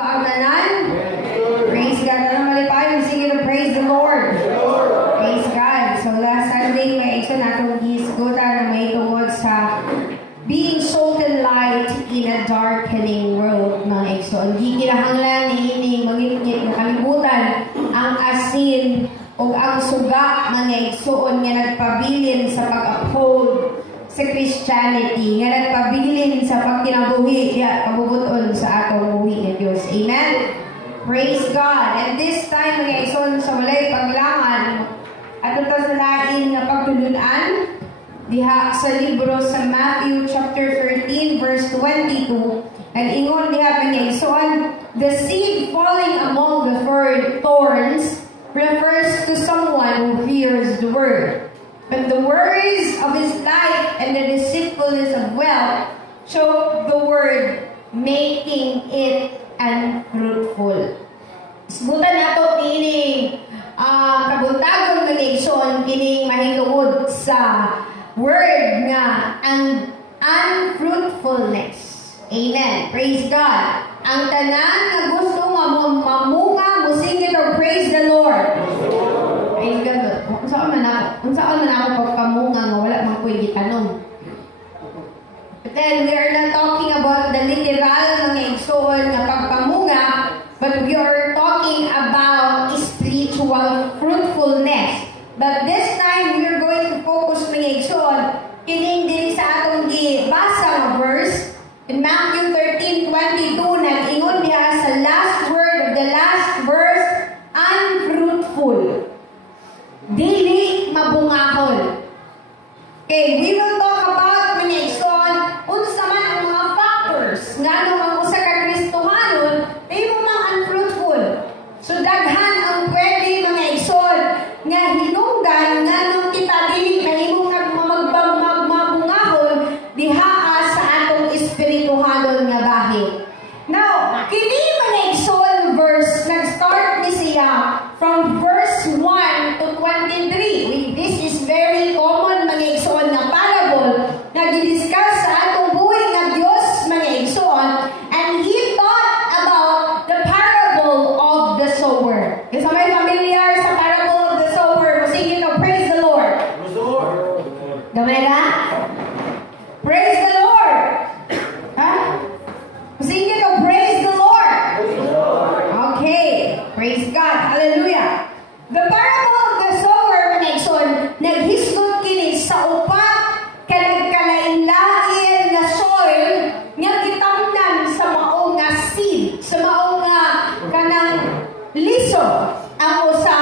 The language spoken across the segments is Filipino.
ba ang tanan? Praise God. Ano malipay? Sige to praise the Lord. Praise God. So last Sunday, may ito natong gisgutan na may tungod sa being salt and light in a darkening world, mga igso. Ang gikinahanglan ni ini mangitngit na kalibutan ang asin o ang suga, mga igsoon nga nagpabilin sa pag-uphold sa Christianity, nga nagpabilin sa pagkinabuhi, kabubuton sa atong buhi ng Diyos. Amen? Praise God. And this time, mga igsoon, sa walay paglangan, at ito sa lain nga pagtulunan, diha sa libro sa Matthew chapter 13, verse 22, and ingon diha mga igsoon, the seed falling among the thorns refers to someone who hears the word. But the worries of his life and the deceitfulness of wealth choke the word, making it unfruitful. Isbutan nato kining kabuntagon ng igsoon, kining mahingtungod sa word nga ang unfruitfulness. Amen. Praise God. Ang tanan na gusto nga mamunga, musingit or praise the Lord. Praise God. Kung saan man ako pagkamunga nga wala man ko'y gitanong. But then we are not talking about the literal mga igsoon nga pagkamunga, but we are talking about spiritual fruitfulness. But this time we are going to focus mga igsoon kining diri sa atong gibasa nga verse in Matthew 13:22 nang ingon diha sa last word of the last verse, unfruitful. Dili mabungahon. Okay, we will talk about mga igsoon unsa man ang mga factors ngano ang usa ka Kristohanon ay mga unfruitful. So daghan ang pwede mga igsoon nga hinungdan ngano kita dili mahimong magbungahon diha sa atong espirituhanon nga bahin. Now, kini mga igsoon verse nag-start ni siya from verse 1 to 23. This is very common mga igsoon na parable na gidiscuss sa atong buhay nga Dios mga igsoon, and he taught about the parable of the sower. Is may familiar sa parable of the sower? Sige no, praise the Lord. Gamay ka? Praise the Lord. Ha? Sige no, praise the Lord. Okay, praise God. Hallelujah. The parable of the sower, mga igsoon, naghisgot kini sa upat kanagkalain-lain na soil nga gitamnan sa mao nga seed, sa mao nga kanang liso. Ang usa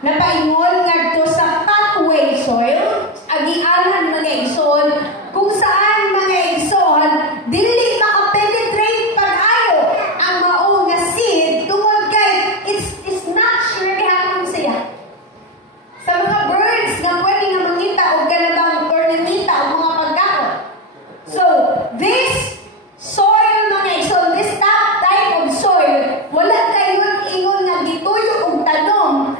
napaingon ngadto sa pathway soil, agianan mga igsoon, kung saan mga igsoon dili makapenetrate pag-ayo ang mao nga seed tungod kay it's not sure gihapon siya. Sa mga birds nga pwede nga mangita og ganabang or nangita og mga pagkaon. So, this soil mga igsoon, this type of soil, wala kayon ingon nga gituyo og tanom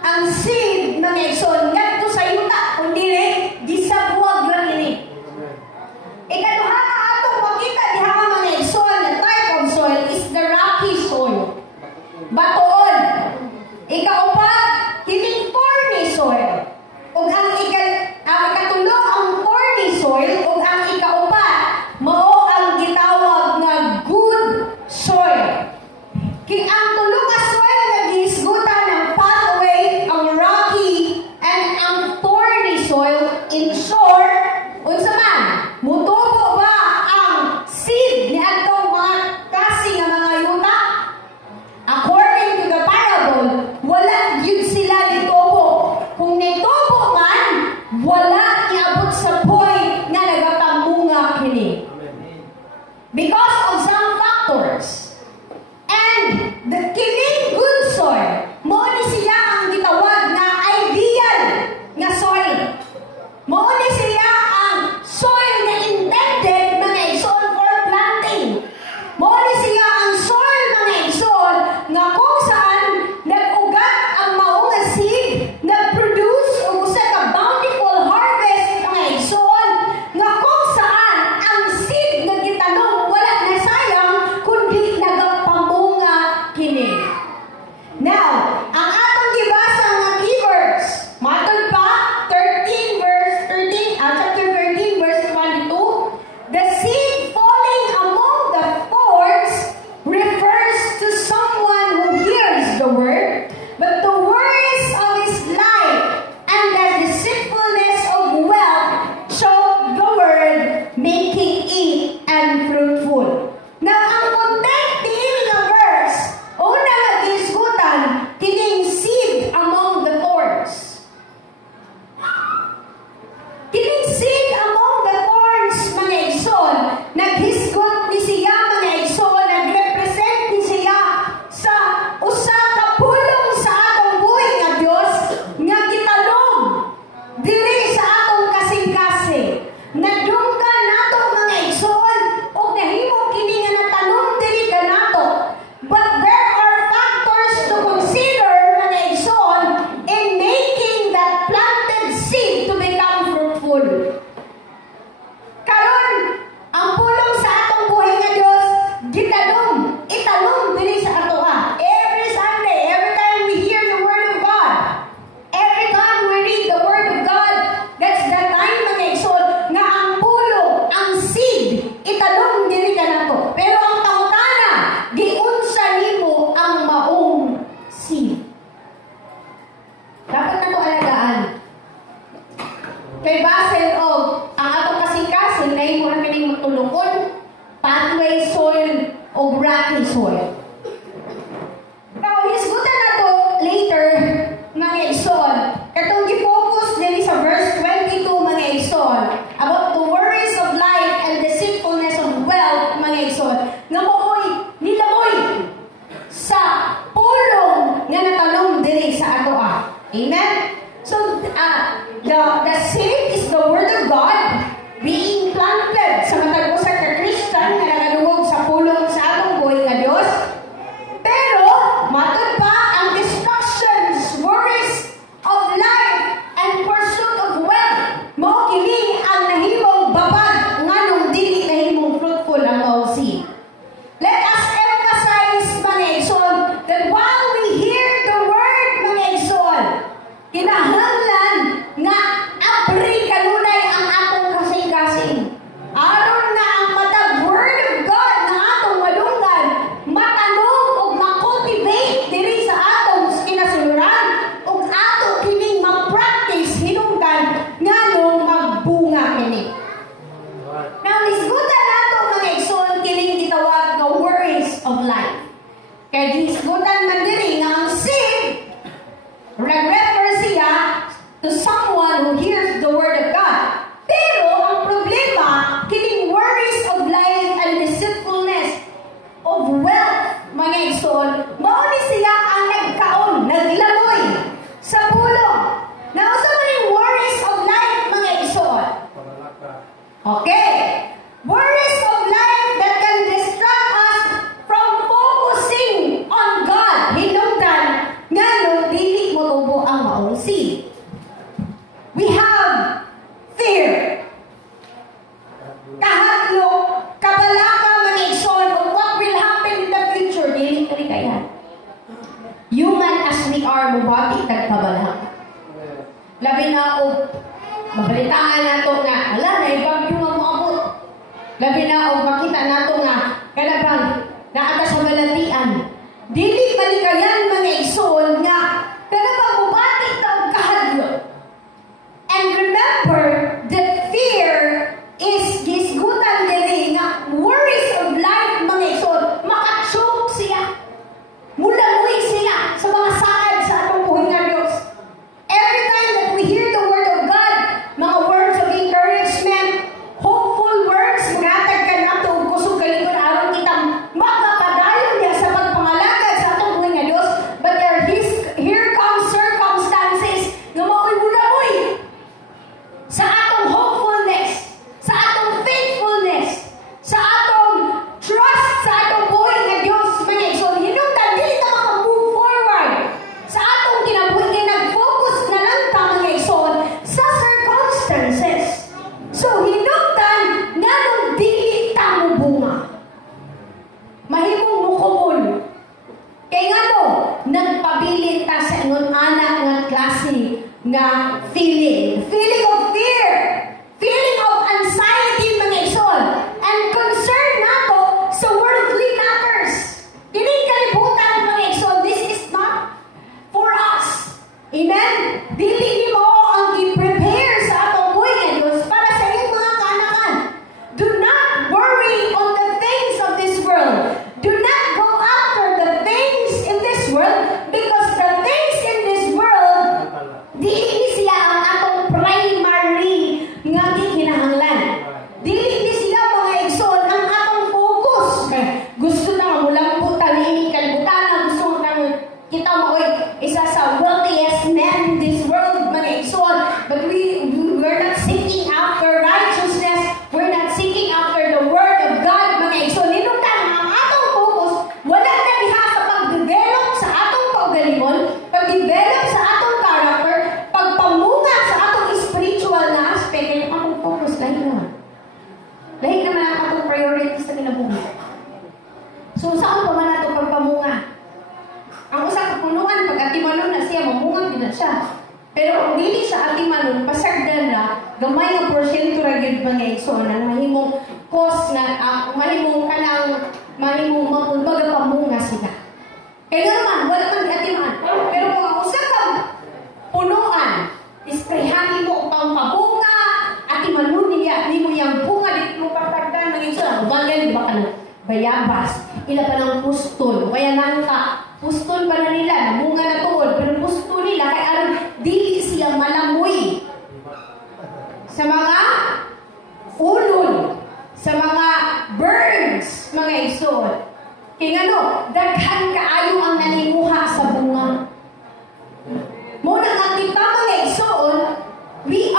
ang seed mga igsoon ngadto sa yuta, kung dili gisabwag lang ini. Ikaduha na atong makita diha mga igsoon na type of soil is the rocky soil. Batoon. Ikaupat, kining thorny soil. Ug ang ikatulo ang thorny soil, ug ang ikaupat mao ang gitawag nga good soil. King ang tulo nga soil naghisgutan ng pathway, ang rocky and ang thorny soil. In short, unsa man mutubo ba ang seed ni atong mga kasi nga mga yuta? According to the parable, wala yun sila nitubo. Kung nitubo man, wala niabot sa point nga nagapamunga kini. Because of some factors. And the kini the seed is the word of God being planted sa matag usa ka Christian nga nagadungog sa pulong sa atong buhay nga Dios. Pero matod pa ang distractions, worries of life and pursuit of wealth mao kini ang nahimong babag nganong dili nahimong fruitful ang mao seed. Let us emphasize, mga igsoon, that while we hear the word, mga igsoon, kinahanglan nga abri kanunay ang atong kasing-kasing. Aron na ang matag word of God na atong malunggan, matanong o makultivate diri sa atong kinasuluran o ato kining ma-practice hinungdan nganong magbunga kini. Now, isgutan nato, mga igsoon, kining gitawag nga worries of life. Kaya gisgutan man diri nga ang seed nag-refer siya to someone who hears the word of God. Pero ang problema, kining worries of life and deceitfulness of wealth, mga igsoon, mao ni siya ang nagkaon, naglamoy sa pulong. Now, sa mga worries of life, mga igsoon. Okay. Worries of life that can distract us from focusing on God. Hinungdan nganong dili mo tubo ang maong seed. We have fear. Kahadlok, kabalaka, mga igsoon of what will happen in the future. Dili kali kaya. Human as we are, mubati kag kabalaka. Labi na o mabalitaan nato nga, ala, naibagyo nga moabot. Labi na o makita nato nga, kalabang, naata sa balatian. Dili malikayan, mga igsoon nga, kalabang mubati taong kahadlok. And remember that fear is gisgutan diri nga worries of life, mga igsoon, makachoke siya. Mulamoy siya sa mga saad sa atong buhay nga Diyos. Every time that we hear the word of God, mga words of encouragement, hopeful words, maghatag ka na ito, kusog kalingon, aron kitang magpapadayon niya sa pagpangalagad sa atong buhay nga Diyos. But here comes circumstances na maoy-mulamoy sa atong hopefulness, sa atong faithfulness, sa atong trust sa atong buhay nga Diyos, mga igsoon. Hinungdan, dili ta maka-move forward sa atong kinabuhi, nag-focus na lang ta, mga igsoon, sa circumstances. So, hinungdan, nganong dili ta mo bunga. Mahimong mukumol. Kaya nga no, nagpabilin ta sa ingon anak nga klase nga feeling. Feeling of fear. Feeling of anxiety, mga igsoon. And concern nato sa worldly matters. Kining kalibutan, mga igsoon, this is not for us. Amen? Dili ni mo ang i-prepare sa atong buhay nga Diyos para sa iyong mga kanakan. Do not worry on the things of this world. Do not go after the things in this world because the things in this world, dili siya ang atong primary nga gikinahanglan. Dili siya, mga igsoon, ang atong focus. Gusto na mulampo tali kalibutan, gusto na kita mo isa sa wealthiest men in this world, mga igsoon. But we're not seeking after righteousness. We're not seeking after the word of God, mga igsoon. Hinungdan ang atong focus wala na diha sa pag-develop sa atong kaugalingon, pag-develop sa atong character, pagpamunga sa atong spiritual na aspect. Kaya atong focus lahi naman. Lahi naman ang atong priorities sa kinabuhi. So, saan pa man atong pagpamunga? Ang usa ka punuan, pag atimanon na siya, mamunga din na siya. Pero kung dili sa atimanon, pasagdan na, gamay nga porsyento ra gyud, mga igsoon, ang mahimong cost nga, mahimong kanang, mahimong magapamunga sila. Kaya naman, wala man di atiman. Pero kung ang usa ka punuan, isprehan mo upang pabunga, atimanon niya, ni mo yung bunga, di mo patagdan, mga igsoon, umagan, di ba ka nang bayabas, ila pa ng pustol, kaya nang ka, pustol pa na nila, namunga na tuod, pero pustol nila, kaya alam, dili siya malamoy sa mga ulol, sa mga birds, mga igsoon. Kaya nga no, daghan kaayo ang nanimuha sa bunga. Muna nga kita, mga igsoon, we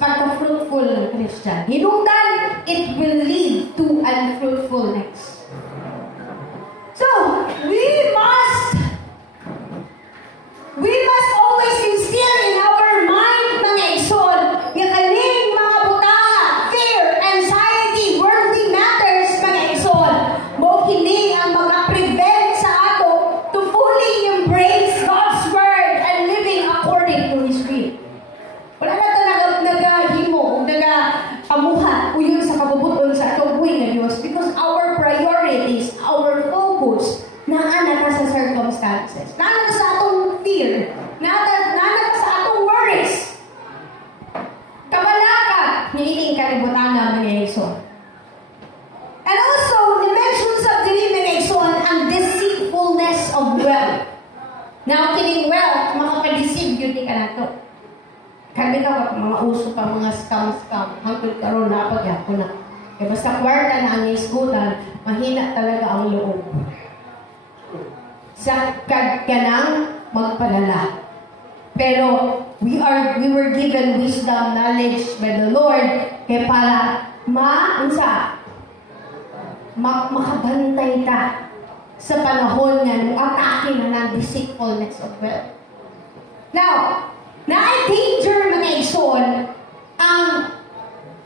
pagka-fruitful ng Christian. Hinungdan, it will lead to unfruitfulness. So, we must always instill in our mind, mga igsoon, yung kaning mga butanga, fear, anxiety, worldly matters, mga igsoon. Mo kini ang mga-prevent sa ato to fully embrace God's Word and living according to His will. Wala na ito nagahimo o nagapamuhat uyon sa kabubuton sa atong buhay na Diyos because our priorities, our focus, naana ka sa circumstances. Naana ka sa atong fear. Naana ka sa atong worries. Kabalaka, niining kalibutan na mga igsoon. And also, the mentions of the mga igsoon, ang deceitfulness of wealth. Now, kining wealth, makapadeceive yun ka na ito. Kami daw kapag mga uso pa, mga scam. Hanggang karoon na pag-yapo na. Eh, basta kwarta na ang iskutan, mahina talaga ang loob. Sa kanang magpadala. Pero we were given wisdom, knowledge by the Lord kaya para makabantay ta sa panahon nga ng atake na ng deceitfulness of wealth. Now, na-danger mga igsoon ang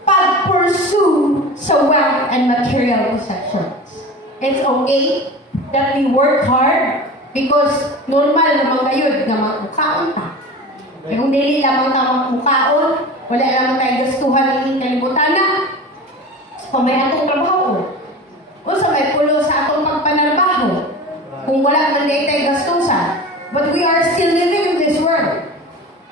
pag-pursue sa wealth and material possessions. It's okay that we work hard because normal naman kayo na magmukhaon ta. Kung dili lamang ka magmukhaon, wala naman tayo gastuhan ng kalibutan na kung may atong trabaho o sa may pulo sa atong pagpanarbaho kung wala man tayo gastusan. But we are still living in this world.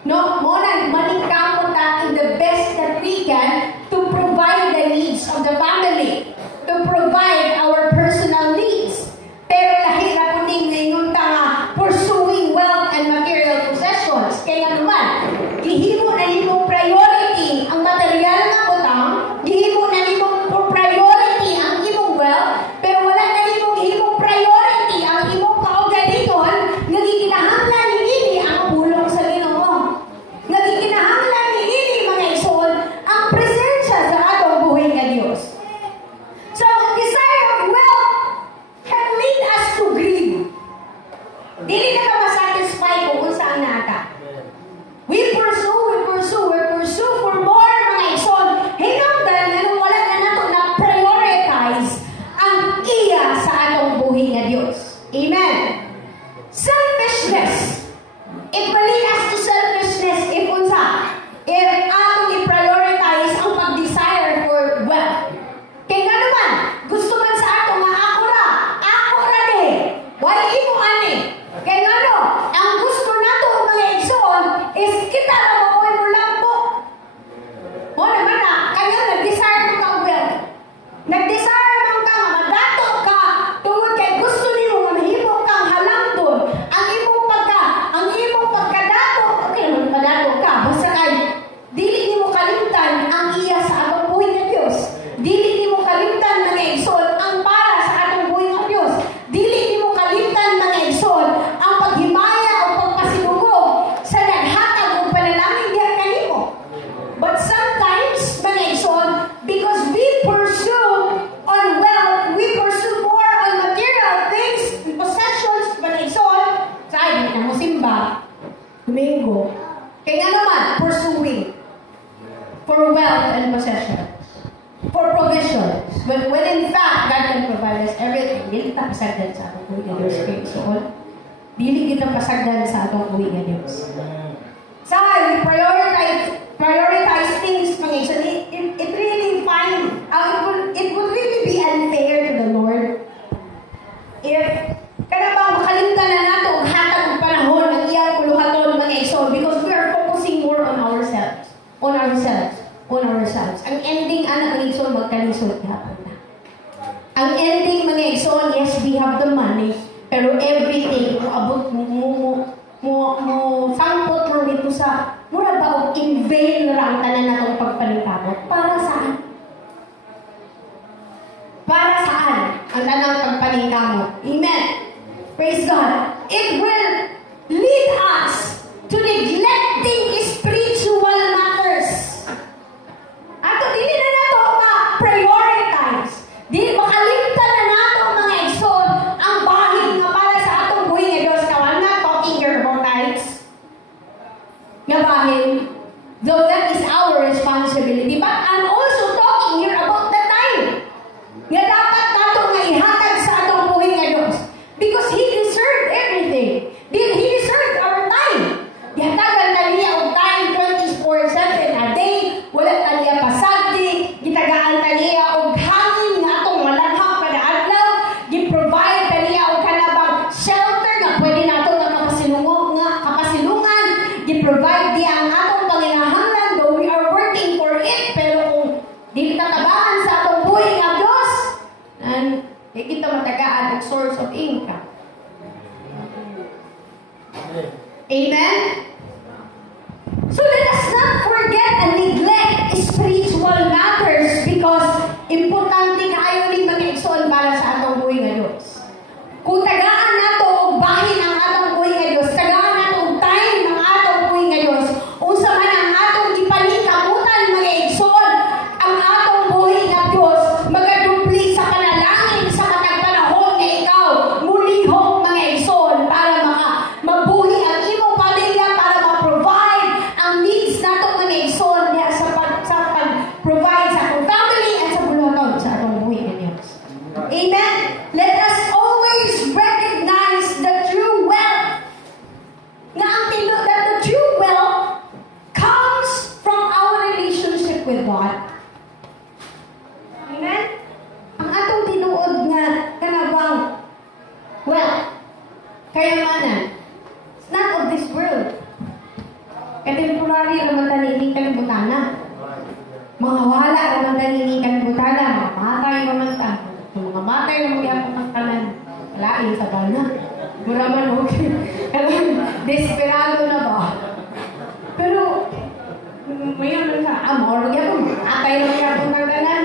No, muna maningkamot ta in the best that we can to provide the needs of the family, to provide our personal needs. Pero lahi na po ningon ta nga pursuing wealth and material possessions. Kaya naman, gihimo na nimong priority ang material na utang, gihimo na nimong priority ang imong wealth, pero wala na nimong gihimong priority ang imong kaugalingon, nga gikinahanglan niini ang pulong sa Ginoo. Nga gikinahanglan niini mga igsoon ang presensya sa atong buhay nga Dios. So, desire of wealth can lead us to greed. Dili na ka masatisfy kung saan nata. We pursue for more, mga igsoon. Hinungdan na nung wala na nato na prioritize ang iya sa atong buhay nga Dios. Amen. Selfishness. It will lead us to selfishness if atong i-prioritize ang pag-desire for wealth. Kaya nga naman, gusto man sa ato nga ako ra ni. Why imo ani? Kaya nga no, ang gusto nato mga igsoon is kita na makuha mo lampo. O naman na, kaya nag-desire mo kang wealth. Nag-desire mo kang madato ka tungod kay gusto nimo mahimo kang halangdon. Ang imong pagkadato, okay naman padato ka. Basta kay dili nimo kalimtan ang iya sa atong buhay nga Dios. Dili nimo kalimtan mga igsoon ang para sa atong buhay nga Dios. Dili nimo kalimtan mga igsoon ang paghimaya o pagpasinugog sa naghatag og panalangin diha kanimo. But sometimes mga igsoon, because we pursue on wealth, we pursue more on material things, possessions, mga igsoon, sa ay na mo simba Domingo. Kaya nga naman, pursuing for wealth and possessions, for provisions. When in fact, God can provide us everything. Dili kita pasagdan sa atong buhay nga Diyos. Dili kita pasagdan sa atong buhay nga Diyos. So, we prioritize things, mga igsoon. It really fine. It would really be unfair to the Lord if kada bang makalimtan na nato ang hatag ng panahon ng iyang kuluhaton mga igsoon because we are focusing more on ourselves. Ang ending, anak mga igsoon, magkalisod hapon na. Ang ending, mga igsoon, yes, we have the money, pero everything, abot mo sangkot lang dito sa, mura ba o in vain lang tanan natong pagpaningkamot? Para saan? Para saan ang tanang pagpaningkamot? Amen. Praise God. It will lead us to neglecting spiritual matters. responsibility. But I'm also talking here about the time. Nga dapat nato nga ihatag sa atong buhay nga Dios. Because He deserved everything. He deserved our time. Ihatagan na niya ang time 24/7 a day. Wala na niya pasagdi. Gitagaan na niya ang hangin nga atong malanghap kada adlaw. Gi-provide na niya ang kanabang shelter nga pwede nato nga kapasilungan. Gi-provide niya ang atong panginahanglan though we are working for it. Pero kung di kita tabaan sa atong buhay nga Dios, di kita matagaan ang source of income. Amen? So let us not forget and neglect spiritual matters because importante kaayo ning mag-igsoon para sa atong buhay nga Dios. Kung tagaan nato og bahin ang atong buhay nga Dios, tagaan nato og time ang atong buhay nga Dios, unsa man ang atong gipaningkamutan mag-igsoon ang atong buhay nga Dios, magadupli sa panalangin sa matag panahon nga ikaw mulihok mga igsoon para mabuhi ang imong pamilya, para ma-provide ang needs nato mga igsoon niya sa pag-provide sa atong family at sa buluhaton sa atong buhay nga Dios. Amen? Let us always recognize the true wealth. That the true wealth comes from our relationship with God. Amen? Ang atong tinuod nga kanabang wealth, kayamanan, it's not of this world. Temporary naman tanining kalibutana. Mga wala naman tanining kalibutana. Mamatay naman ta. Kung mga matay naman kaya pagkanan, lain sa bana. Muraman okay. Desperado na ba? Pero, mayan lang sa amor, matay naman kaya pagkanan.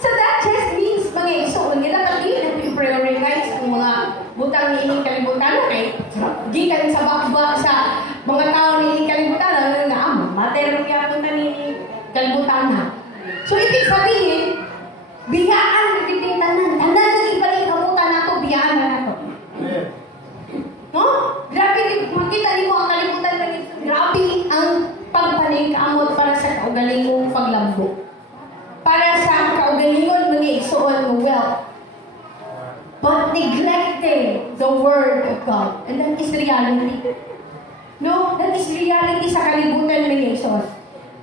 So that just means mga igsoon nila dapat i-prioritize ang mga butang ni ining kalibutan kay gikan sa bakba sa mga tao ni ining kalibutan nga matay ra kaya punta ni kalibutan na. So ibig sabihin biyaan giting tanan nga ipaningkamutan nato biyaan na nato. No? Grabe makita nimo ang kalibutan nga grabe ang pagpaningkamot para sa kaugalingong paglambo. Para sa kaugalingon mga igsoon ng wealth. But neglecting the Word of God. And that is reality. No? That is reality sa kalibutan mga igsoon.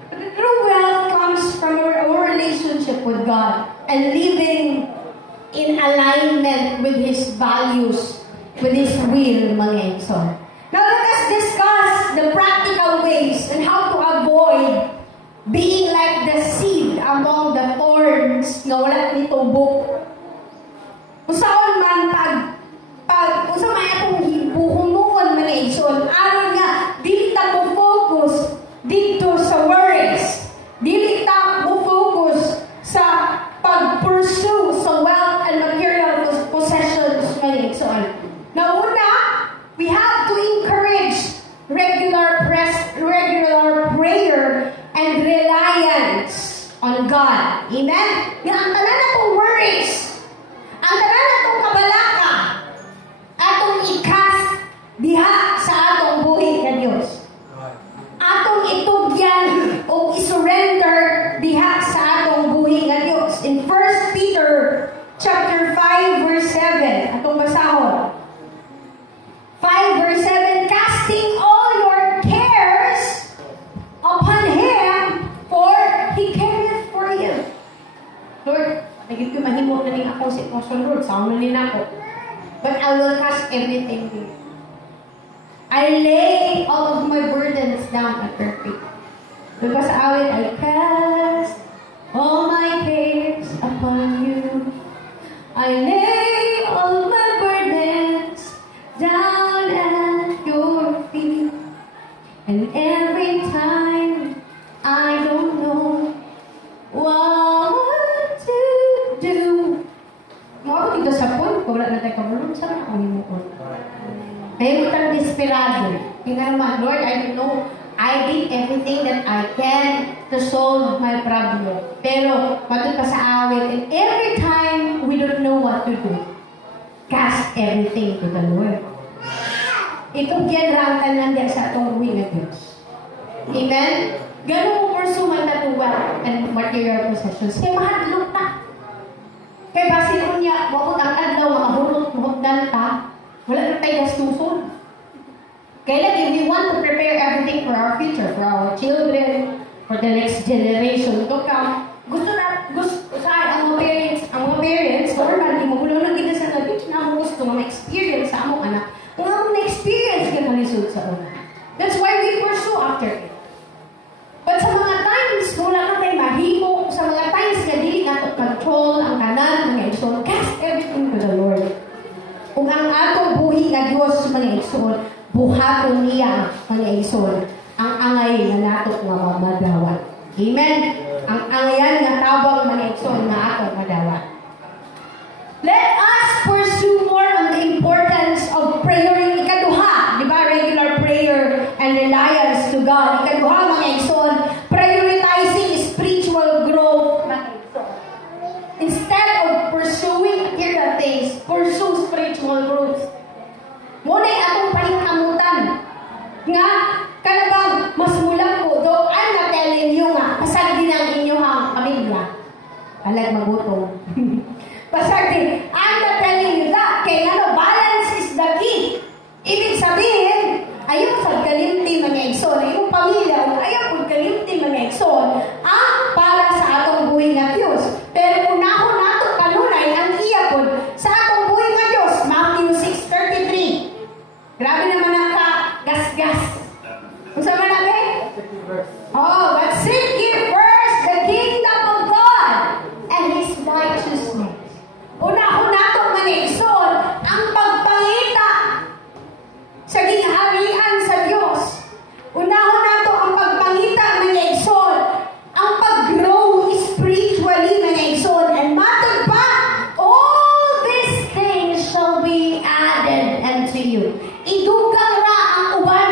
But the true wealth comes from our relationship with God and living in alignment with His values, with His will mga igsoon. Now let us discuss the practical ways and how to avoid being like the seed among the thorns nga wala ni tubok. Usaon man pag usa may atong hibuhunungon man igsoon aron nga dili ta mo focus dito sa worries. Dili ta mo focus sa pag-pursue sa wealth and material possessions man igsoon. Now una, we have to encourage regular prayer and reliance on God. Amen? Nga ang tanan natong worries, ang tanan natong kabalaka, atong ikas diha sa atong buhay nga Dios. Atong itugyan o isurrender diha sa atong buhay nga Dios. In 1 Peter chapter 5 verse 7, atong basahon. 5 verse 7, casting all your cares upon Him, for He careth for you. Lord, naging ko mahimo na rin ako sa sitwasyon, Lord, saan na rin ako. But I will cast everything to you. I lay all of my burdens down at your feet. Diba sa awit, I cast all my cares upon you. I lay all my burdens down at your feet. And every time I don't know what to do. Mga dito sa point, kung wala na tayo kabulong, saan ako himuon? May utang desperado. Tinarman, Lord, I don't know. I did everything that I can to solve my problem. Pero, matun pa sa awit, and every time we don't know what to do, cast everything to the Lord. Itong yan rangan lang din sa atong buhay ng Diyos. Amen? Ganun mo pursue man na to wealth and material possessions. Kaya mahadlok na. Kaya basin mo niya, wakot ang adlaw, makahulot, mahugdan ta, wala na tayo gastuson. Kaya lagi, we want to prepare everything for our future, for our children, for the next generation to come. Gusto sa ang mga parents, normal, di mo gulo kita sa gabi, na mo gusto nga ma-experience sa among anak. Kung among na-experience ka kalisod sa una. That's why we pursue after it. But sa mga times, wala na tayo mahimo, sa mga times na dili nato control ang tanan, mga igsoon, cast everything to the Lord. Kung ang atong buhi nga Diyos, mga igsoon, buhaton niya, mga igsoon, ang angay na nato nga mamadawat. Amen? Ang angayan nga tabang mga igsoon nga atong madawat. Let us pursue more on the importance of prayer. Ikaduha, di ba? Regular prayer and reliance to God. Ikaduha, mga igsoon, prioritizing spiritual growth, mga igsoon. Instead of pursuing material things, pursue spiritual growth. Muna atong paningkamutan. Nga, kanabang mas mulang ko, though I'm not telling you nga, pasag din ang inyong pamilya. Alag magutong. Pasag din, I'm not telling you that. Kaya nga, balance is the key. Ibig sabihin, ayaw sa kalimti mga igsoon, ayaw pamilya, ayaw po kalimti mga igsoon, ang para sa atong buhay na Diyos. Pero unahon nato kanunay ang iya po sa atong buhay na Diyos. Matthew 6:33. Grabe naman ang gas-gas. Kung saan man natin? Oh, but seek ye first the kingdom of God and His righteousness. Unahon nato mga igsoon, ang pagpangita sa gingharian sa Diyos. Unahon nato ang pagpangita mga igsoon, ang pag-grow spiritually mga igsoon, and matod pa, all these things shall be added unto you. Idugang ra ang uban.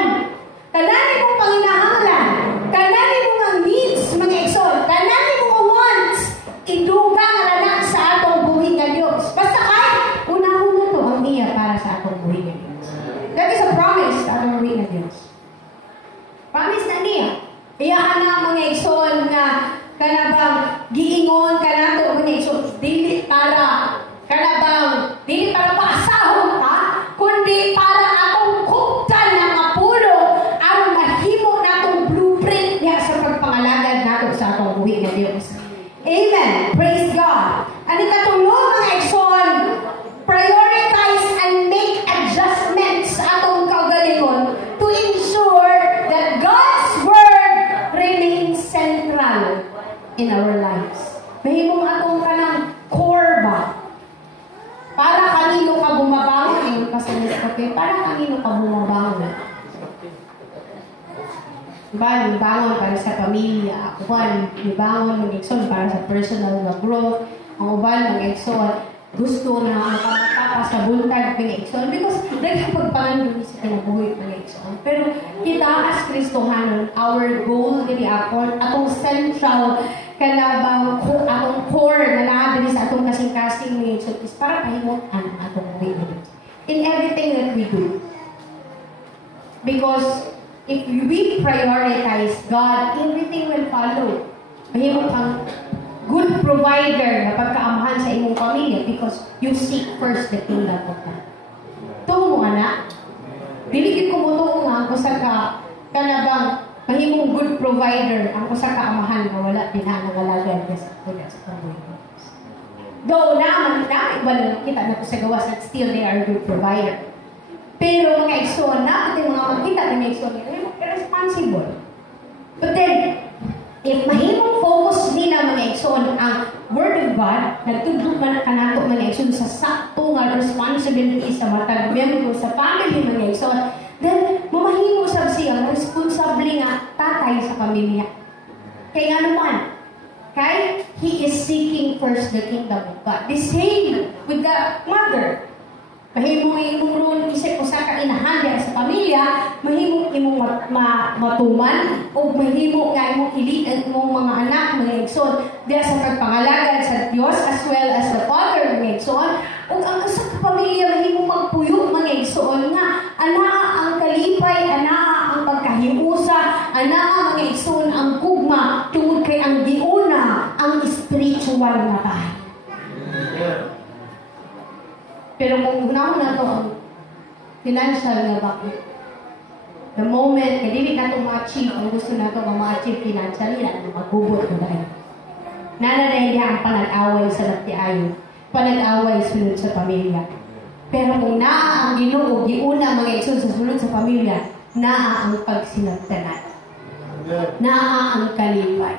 Kanani mong panginahanglan, kanani mong ang needs mga igsoon, kanani mong ang wants, idugang ra na sa atong buhay nga Diyos. Basta kahit unahon na to ang iya para sa atong buhay nga Diyos. That is a promise sa atong buhay nga Diyos. Promise na niya. Iyahan na mga igsoon na kanabang giingon ka nato mga igsoon, dili para kanabang, dili para paasahon ka, kundi para atong kuptan ng apulo aron mahimo natong blueprint niya sa pagpangalagad nato sa atong buhay nga Diyos. Amen. Praise God. Ang ikatulong mga igsoon, prioritize and make adjustments sa atong kaugalingon to ensure that God's Word remains central in our lives. Mahimong atong kanang core ba? Para kanino ka bumabangon? Ayun pa sa list, okay? Para kanino ka bumabangon? Diba? Bangon para sa pamilya. Uban, bangon ng igsoon para sa personal na growth. Ang uban ng igsoon, gusto na makapatapa sa buntag ng igsoon because nagpagpangan sa kinabuhi ng igsoon. Pero kita as Kristohanon, our goal dili atong central kanabang atong core na naabili sa atong kasing-kasing ng igsoon is para pahimutan atong buhay in everything that we do. Because if we prioritize God, everything will follow. Mahimong kang good provider na pagkaamahan sa imong pamilya because you seek first the kingdom of God. Tuo mo anak, diligid ko mo tuo nga ako sa kanabang mahimong good provider ang usa ka amahan na wala din nangalagad sa pamilya. Though naman iba kita na sa gawas at still they are good provider. Pero mga igsoon na ating mga makita na mga igsoon irresponsible. But then, if mahimong focus nila mga igsoon ang Word of God, nagtudlog man kanato mga igsoon sa sakto nga responsibility sa matag member sa family mga igsoon, then mamahimo sab siya responsable nga tatay sa pamilya. Kaya nga naman, okay? He is seeking first the kingdom of God. The same with the mother. Mahimong imong ron isip usa ka inahan diha sa pamilya, mahimong imong matuman o mahimo nga imong iligan imong mga anak mga igsoon diha sa pagpangalagad sa Dios as well as the Father mga igsoon. Ug ang usa ka pamilya mahimong magpuyo mga igsoon nga anaa ang kalipay, anaa ang pagkahiusa, anaa spiritual na bahay. Pero kung unahon na ito ang financial na bakit, the moment na dili na ito ma-achieve, ang gusto na ito ma-achieve financially, na magbubot mo dahil. Nananayin niya ang panag-away sa nagtiayo, panag-away sunod sa pamilya. Pero kung naa ang Ginoo, giuna mga igsoon sa sunod sa pamilya, naa ang pagsinagtanan. Naa ang kalipay.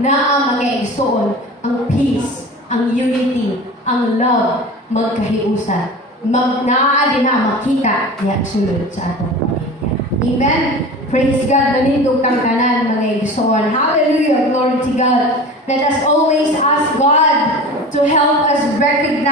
Naa mga igsoon ang peace, ang unity, ang love, magkahiusan. Naa din na makita niya sunod sa atong pamilya. Amen? Praise God, manindog kang tanan mga igsoon. Hallelujah, glory to God. Let us always ask God to help us recognize